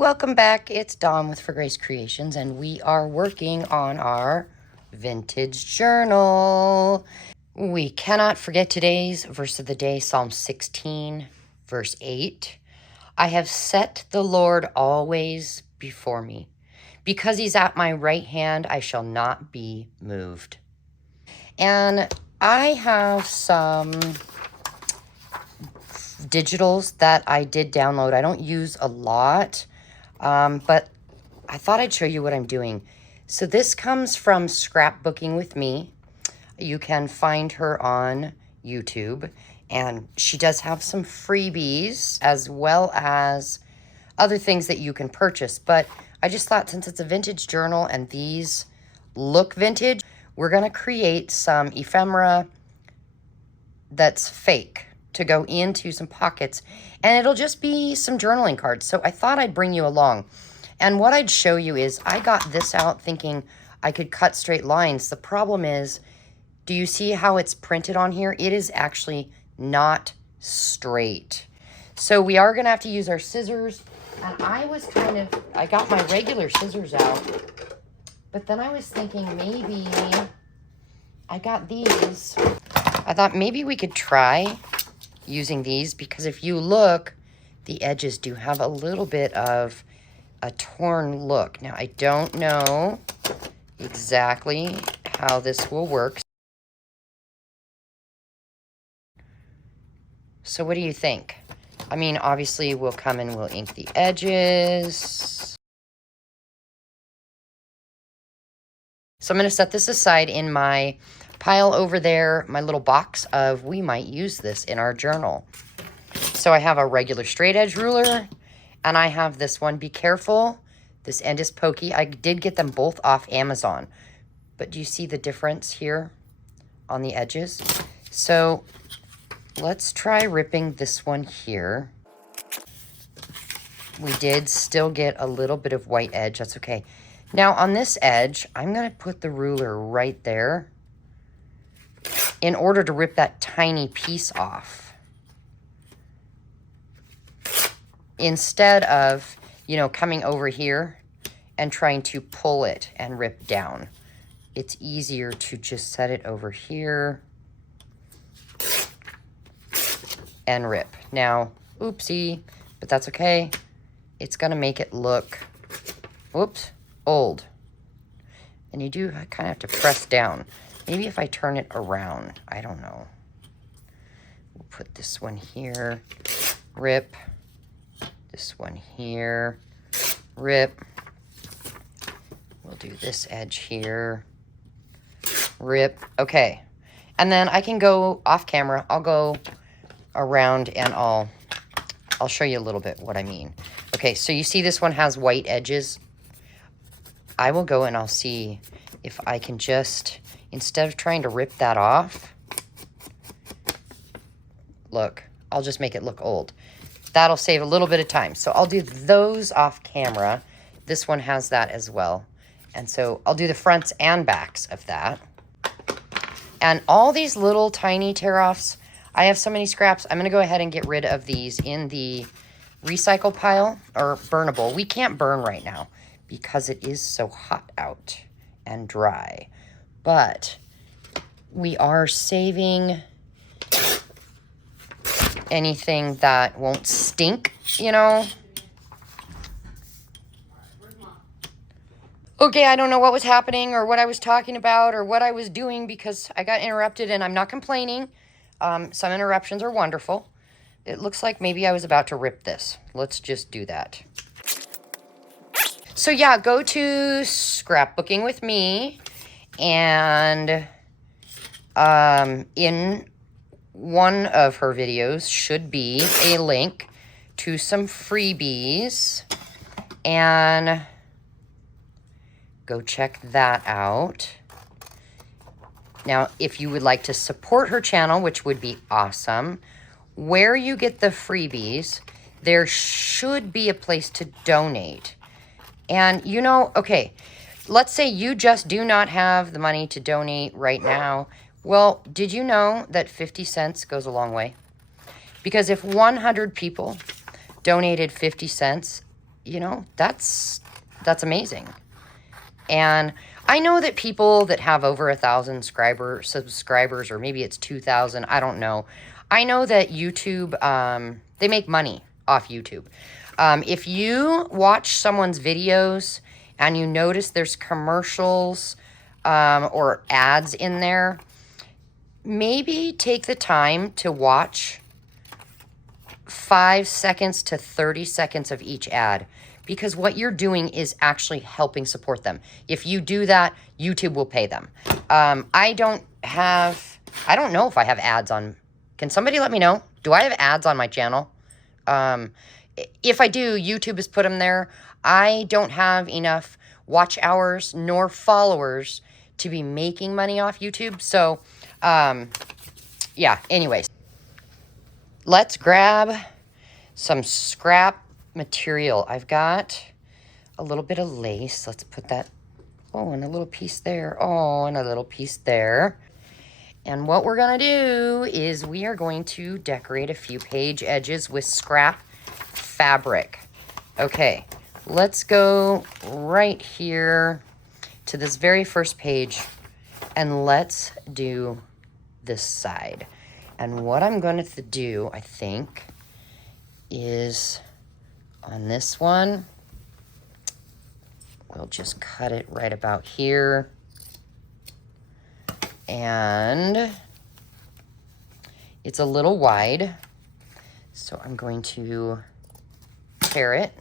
Welcome back. It's Dawn with For Grace Creations, and we are working on our vintage journal. We cannot forget today's verse of the day, Psalm 16, verse 8. I have set the Lord always before me. Because he's at my right hand, I shall not be moved. And I have some digitals that I did download. I don't use a lot. But I thought I'd show you what I'm doing. So this comes from Scrapbooking with Me. You can find her on YouTube. And she does have some freebies as well as other things that you can purchase. But I just thought since it's a vintage journal and these look vintage, we're going to create some ephemera that's fake to go into some pockets, and it'll just be some journaling cards. So I thought I'd bring you along. And what I'd show you is I got this out thinking I could cut straight lines. The problem is, do you see how it's printed on here? It is actually not straight. So we are going to have to use our scissors. And I got my regular scissors out, but then I was thinking maybe I got these. I thought maybe we could try using these, because if you look, the edges do have a little bit of a torn look. Now, I don't know exactly how this will work. So what do you think? I mean, obviously we'll come and we'll ink the edges. So I'm going to set this aside in my pile over there, my little box of we might use this in our journal. So I have a regular straight edge ruler, and I have this one. Be careful, this end is pokey. I did get them both off Amazon, but do you see the difference here on the edges? So let's try ripping this one here. We did still get a little bit of white edge, that's okay. Now on this edge, I'm gonna put the ruler right there in order to rip that tiny piece off. Instead of, coming over here and trying to pull it and rip down. It's easier to just set it over here and rip. Now, oopsie, but that's okay. It's gonna make it look, whoops, old. And you do kind of have to press down. Maybe if I turn it around, I don't know. We'll put this one here, rip. This one here, rip. We'll do this edge here, rip. Okay, and then I can go off camera. I'll go around and I'll show you a little bit what I mean. Okay, so you see this one has white edges. I will go and I'll see if I can just, instead of trying to rip that off, look, I'll just make it look old. That'll save a little bit of time. So I'll do those off camera. This one has that as well. And so I'll do the fronts and backs of that. And all these little tiny tear-offs, I have so many scraps. I'm going to go ahead and get rid of these in the recycle pile, or burnable. We can't burn right now because it is so hot out and dry. But we are saving anything that won't stink, Okay, I don't know what was happening or what I was talking about or what I was doing because I got interrupted, and I'm not complaining. Some interruptions are wonderful. It looks like maybe I was about to rip this. Let's just do that. So yeah, go to Scrapbooking with Me, and in one of her videos should be a link to some freebies, and go check that out. Now, if you would like to support her channel, which would be awesome, where you get the freebies, there should be a place to donate. And okay, let's say you just do not have the money to donate right now. Well, did you know that 50 cents goes a long way? Because if 100 people donated 50 cents, you know, that's amazing. And I know that people that have over 1,000 subscribers, or maybe it's 2,000, I don't know. I know that YouTube, they make money off YouTube. If you watch someone's videos and you notice there's commercials or ads in there, maybe take the time to watch 5 seconds to 30 seconds of each ad, because what you're doing is actually helping support them. If you do that, YouTube will pay them. I don't know if I have ads on. Can somebody let me know? Do I have ads on my channel? If I do, YouTube has put them there. I don't have enough watch hours nor followers to be making money off YouTube. So, yeah, anyways. Let's grab some scrap material. I've got a little bit of lace. Let's put that, oh, and a little piece there. Oh, and a little piece there. And what we're going to do is we are going to decorate a few page edges with scrap fabric. Okay, let's go right here to this very first page, and let's do this side. And what I'm going to do, I think, is on this one, we'll just cut it right about here. And it's a little wide, so I'm going to tear it.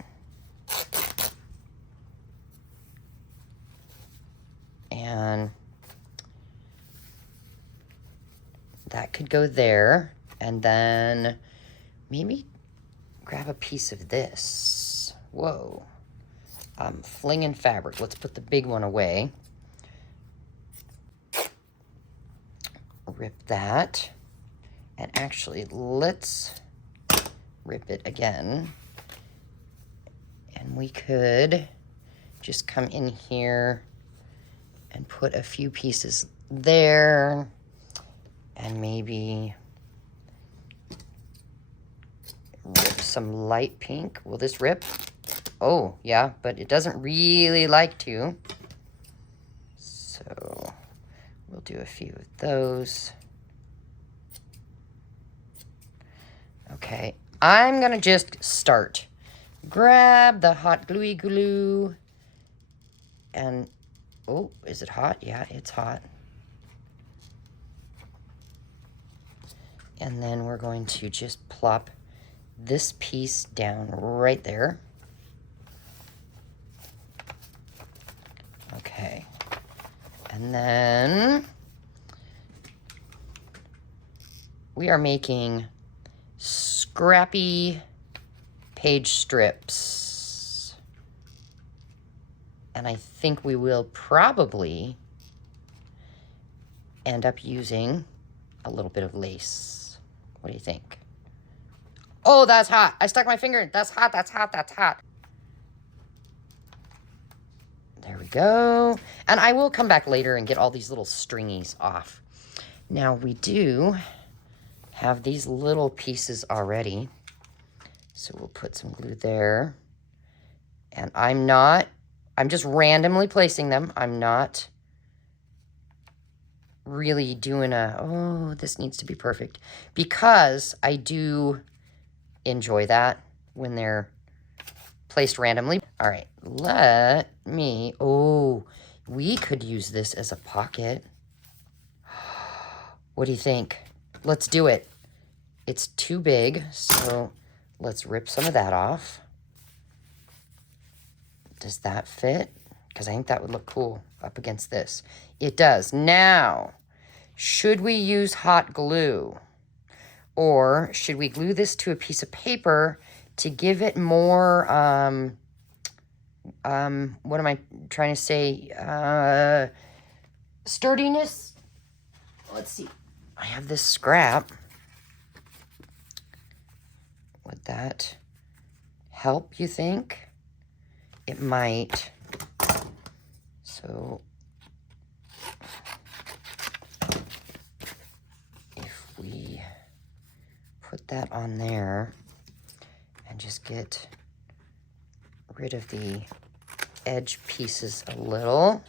And that could go there. And then maybe grab a piece of this. Whoa. I'm flinging fabric. Let's put the big one away. Rip that. And actually, let's rip it again. And we could just come in here and put a few pieces there. And maybe rip some light pink. Will this rip? Oh, yeah, but it doesn't really like to. So we'll do a few of those. Okay, I'm gonna just start. Grab the hot gluey glue. And, oh, is it hot? Yeah, it's hot. And then we're going to just plop this piece down right there. Okay. And then we are making scrappy page strips. And I think we will probably end up using a little bit of lace. What do you think? Oh, that's hot. I stuck my finger. That's hot, that's hot, that's hot. There we go. And I will come back later and get all these little stringies off. Now we do have these little pieces already. So we'll put some glue there. And I'm just randomly placing them. I'm not really doing oh, this needs to be perfect. Because I do enjoy that when they're placed randomly. All right, oh, we could use this as a pocket. What do you think? Let's do it. It's too big, so let's rip some of that off. Does that fit? Because I think that would look cool up against this. It does. Now, should we use hot glue? Or should we glue this to a piece of paper to give it more, what am I trying to say? Sturdiness? Let's see. I have this scrap. Would that help, you think? It might. So if we put that on there and just get rid of the edge pieces a little.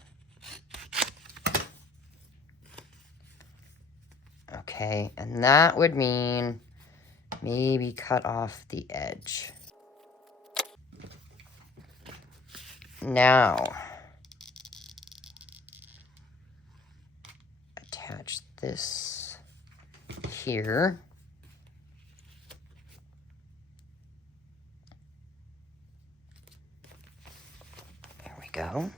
Okay, and that would mean maybe cut off the edge. Now, attach this here. There we go.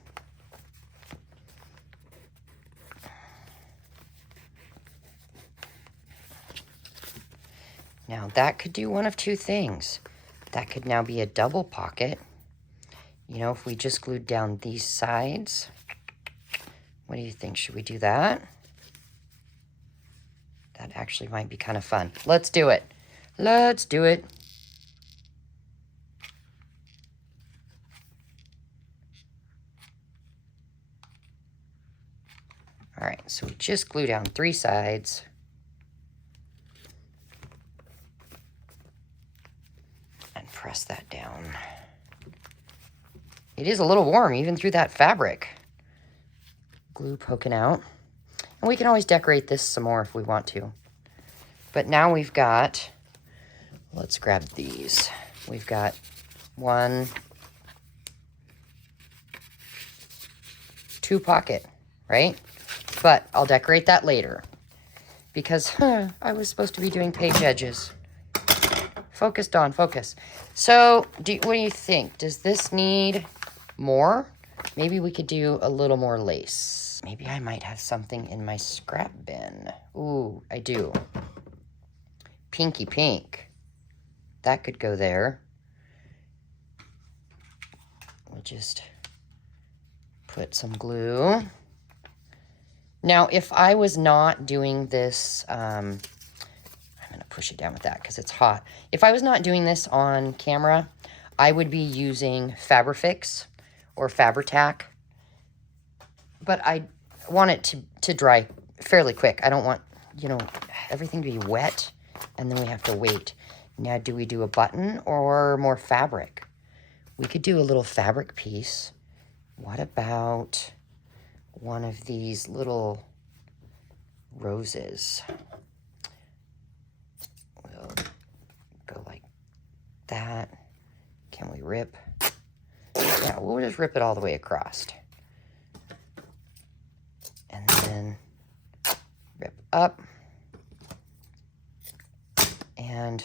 Now that could do one of two things. That could now be a double pocket. You know, if we just glued down these sides. What do you think? Should we do that? That actually might be kind of fun. Let's do it. Let's do it. All right, so we just glue down 3 sides. And press that down. It is a little warm, even through that fabric. Glue poking out. And we can always decorate this some more if we want to. But now we've got, let's grab these. We've got 1, 2 pocket, right? But I'll decorate that later. Because I was supposed to be doing page edges. Focus, Dawn, focus. So, what do you think? Does this need more? Maybe we could do a little more lace. Maybe I might have something in my scrap bin. Ooh, I do. Pinky pink. That could go there. We'll just put some glue. Now, if I was not doing this, I'm going to push it down with that because it's hot. If I was not doing this on camera, I would be using Fabrifix or Fabri-Tac. But I want it to dry fairly quick. I don't want, you know, everything to be wet and then we have to wait. Now, do we do a button or more fabric? We could do a little fabric piece. What about one of these little roses? We'll go like that. Can we rip? Yeah, we'll just rip it all the way across. And then rip up and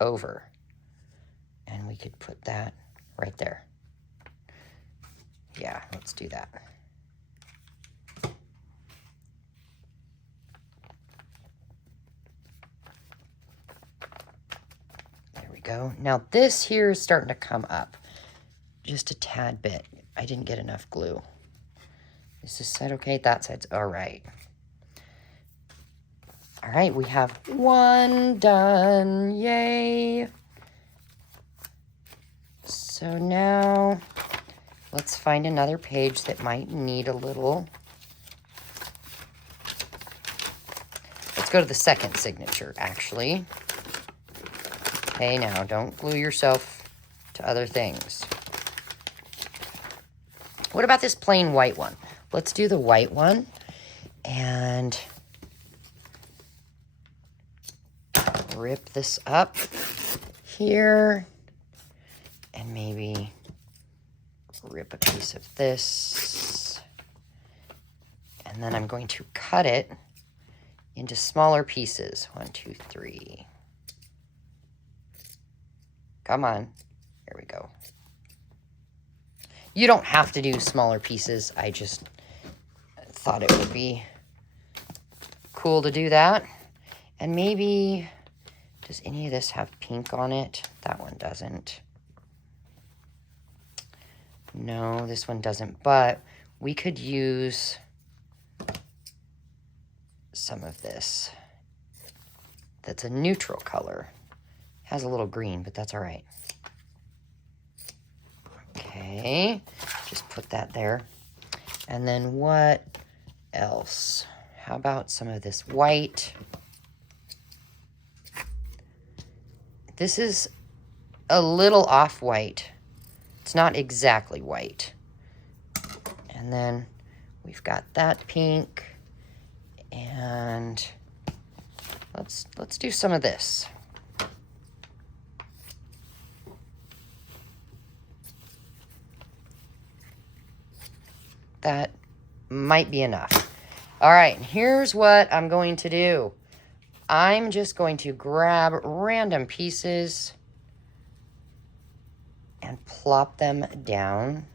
over. And we could put that right there. Yeah, let's do that. There we go. Now this here is starting to come up just a tad bit. I didn't get enough glue. Is this side okay? That side's all right. All right, we have one done. Yay. So now let's find another page that might need a little. Let's go to the second signature, actually. Hey, now, don't glue yourself to other things. What about this plain white one? Let's do the white one. And rip this up here. And maybe rip a piece of this. And then I'm going to cut it into smaller pieces. 1, 2, 3. Come on. There we go. You don't have to do smaller pieces. I just thought it would be cool to do that. And maybe, does any of this have pink on it? That one doesn't. No, this one doesn't, but we could use some of this. That's a neutral color. Has a little green, but that's all right. Okay, just put that there. And then what else? How about some of this white? This is a little off-white. It's not exactly white. And then we've got that pink. And let's do some of this. That might be enough. All right, here's what I'm going to do. I'm just going to grab random pieces and plop them down.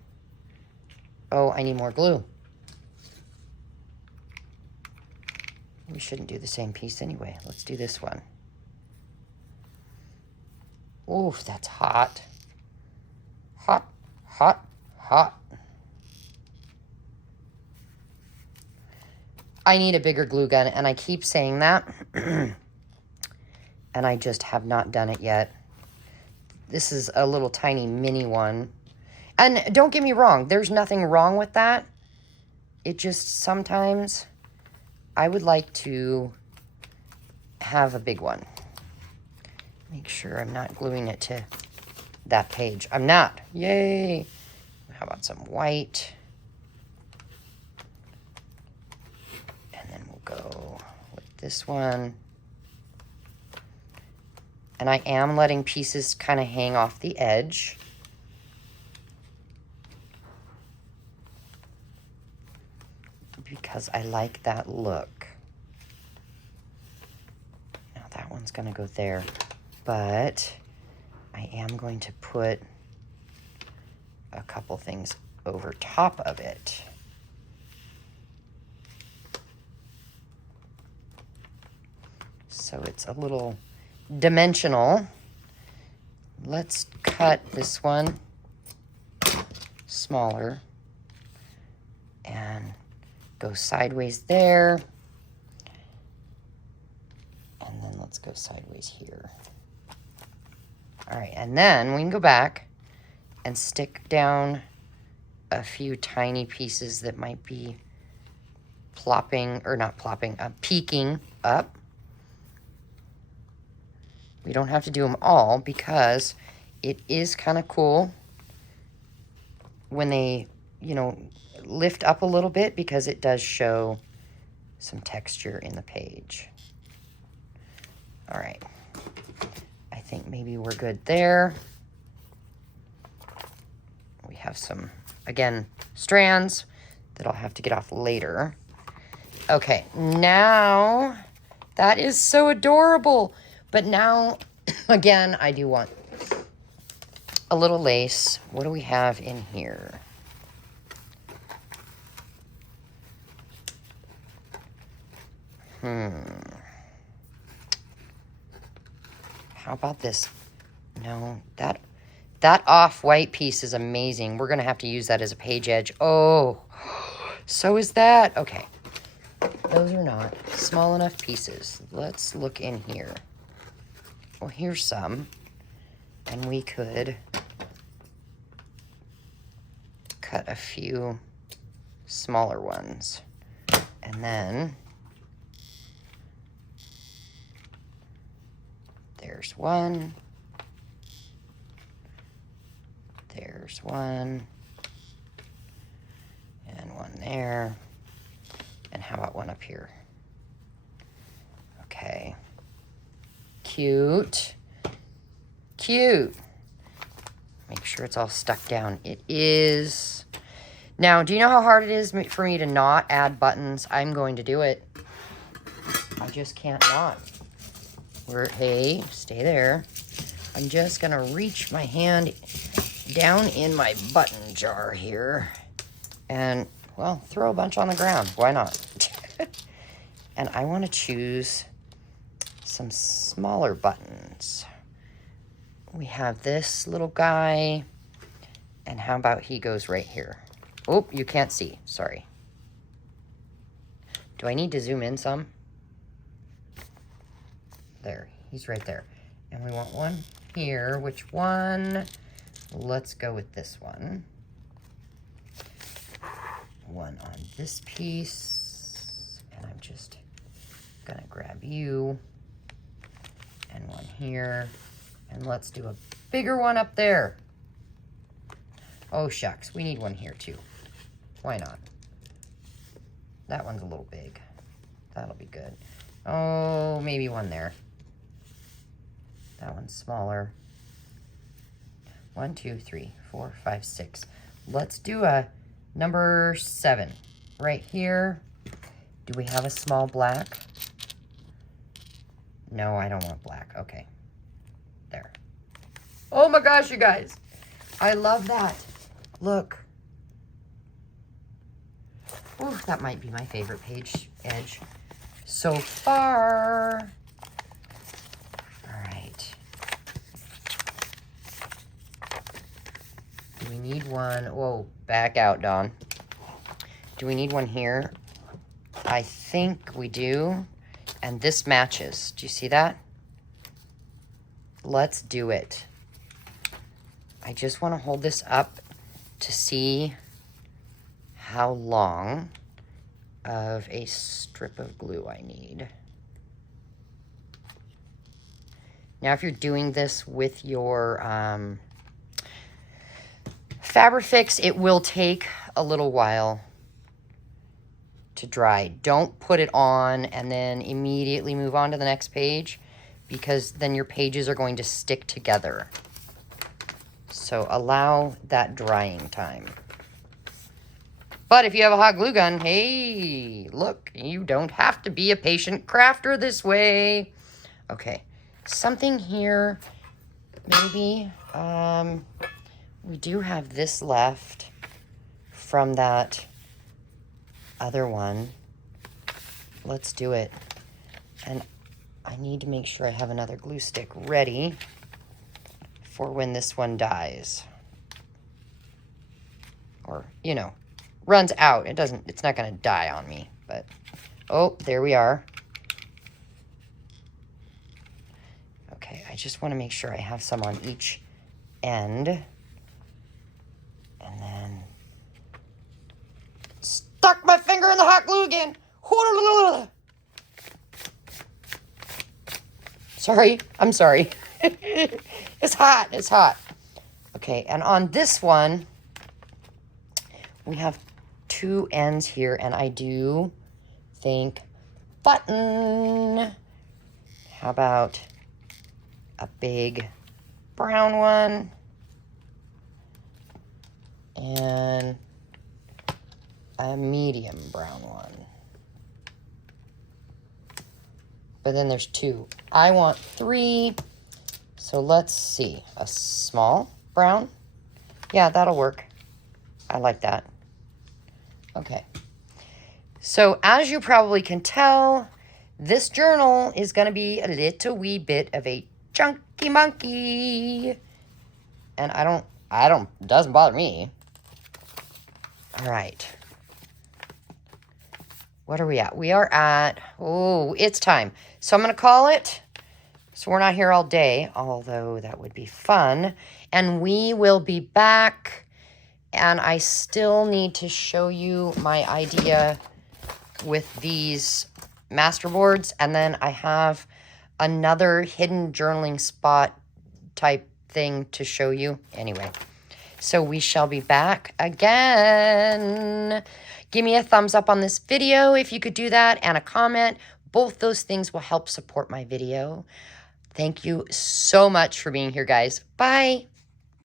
Oh, I need more glue. We shouldn't do the same piece anyway. Let's do this one. Oof, that's hot. Hot, hot, hot. I need a bigger glue gun, and I keep saying that. And I just have not done it yet. This is a little tiny mini one. And don't get me wrong, there's nothing wrong with that. It just sometimes I would like to have a big one. Make sure I'm not gluing it to that page. I'm not. Yay. How about some white? And then we'll go with this one. And I am letting pieces kind of hang off the edge. Because I like that look. Now that one's going to go there. But I am going to put a couple things over top of it. So it's a little dimensional. Let's cut this one smaller and go sideways there. And then let's go sideways here. All right, and then we can go back and stick down a few tiny pieces that might be plopping, or not plopping, peeking up. We don't have to do them all because it is kind of cool when they, you know, lift up a little bit, because it does show some texture in the page. All right. I think maybe we're good there. We have some, again, strands that I'll have to get off later. Okay, now that is so adorable. But now, again, I do want a little lace. What do we have in here? How about this? No, that off-white piece is amazing. We're going to have to use that as a page edge. Oh, so is that. Okay. Those are not small enough pieces. Let's look in here. Well, here's some. And we could cut a few smaller ones. And then there's one. There's one. And one there. And how about one up here? Okay. Cute. Cute. Make sure it's all stuck down. It is. Now, do you know how hard it is for me to not add buttons? I'm going to do it. I just can't not. Hey, stay there. I'm just going to reach my hand down in my button jar here and, well, throw a bunch on the ground. Why not? And I want to choose some smaller buttons. We have this little guy, and how about he goes right here? Oh, you can't see. Sorry. Do I need to zoom in some? There, he's right there. And we want one here. Which one? Let's go with this one. One on this piece. And I'm just gonna grab you. And one here. And let's do a bigger one up there. Oh, shucks. We need one here, too. Why not? That one's a little big. That'll be good. Oh, maybe one there. That one's smaller. 1, 2, 3, 4, 5, 6. Let's do a number 7 right here. Do we have a small black? No, I don't want black. Okay. There. Oh my gosh, you guys. I love that. Look. Ooh, that might be my favorite page edge so far. All right. Do we need one? Whoa, back out, Dawn. Do we need one here? I think we do. And this matches. Do you see that? Let's do it. I just want to hold this up to see how long of a strip of glue I need. Now, if you're doing this with your Fabrifix, it will take a little while to dry. Don't put it on and then immediately move on to the next page, because then your pages are going to stick together. So allow that drying time. But if you have a hot glue gun, hey, look, you don't have to be a patient crafter this way. Okay, something here, maybe. We do have this left from that other one. Let's do it. And I need to make sure I have another glue stick ready for when this one dies. Or, you know, runs out. It's not going to die on me, but oh, there we are. Okay, I just want to make sure I have some on each end. And then stuck my finger in the hot glue again. Sorry, I'm sorry. It's hot, it's hot. Okay, and on this one, we have 2 ends here, and I do think button. How about a big brown one? And a medium brown one. But then there's 2. I want 3. So let's see. A small brown. Yeah, that'll work. I like that. Okay. So as you probably can tell, this journal is going to be a little wee bit of a chunky monkey. And it doesn't bother me. All right. What are we at? We are at, oh, it's time. So I'm going to call it. So we're not here all day, although that would be fun. And we will be back. And I still need to show you my idea with these masterboards. And then I have another hidden journaling spot type thing to show you. Anyway, so we shall be back again. Give me a thumbs up on this video if you could do that, and a comment. Both those things will help support my video. Thank you so much for being here, guys. Bye.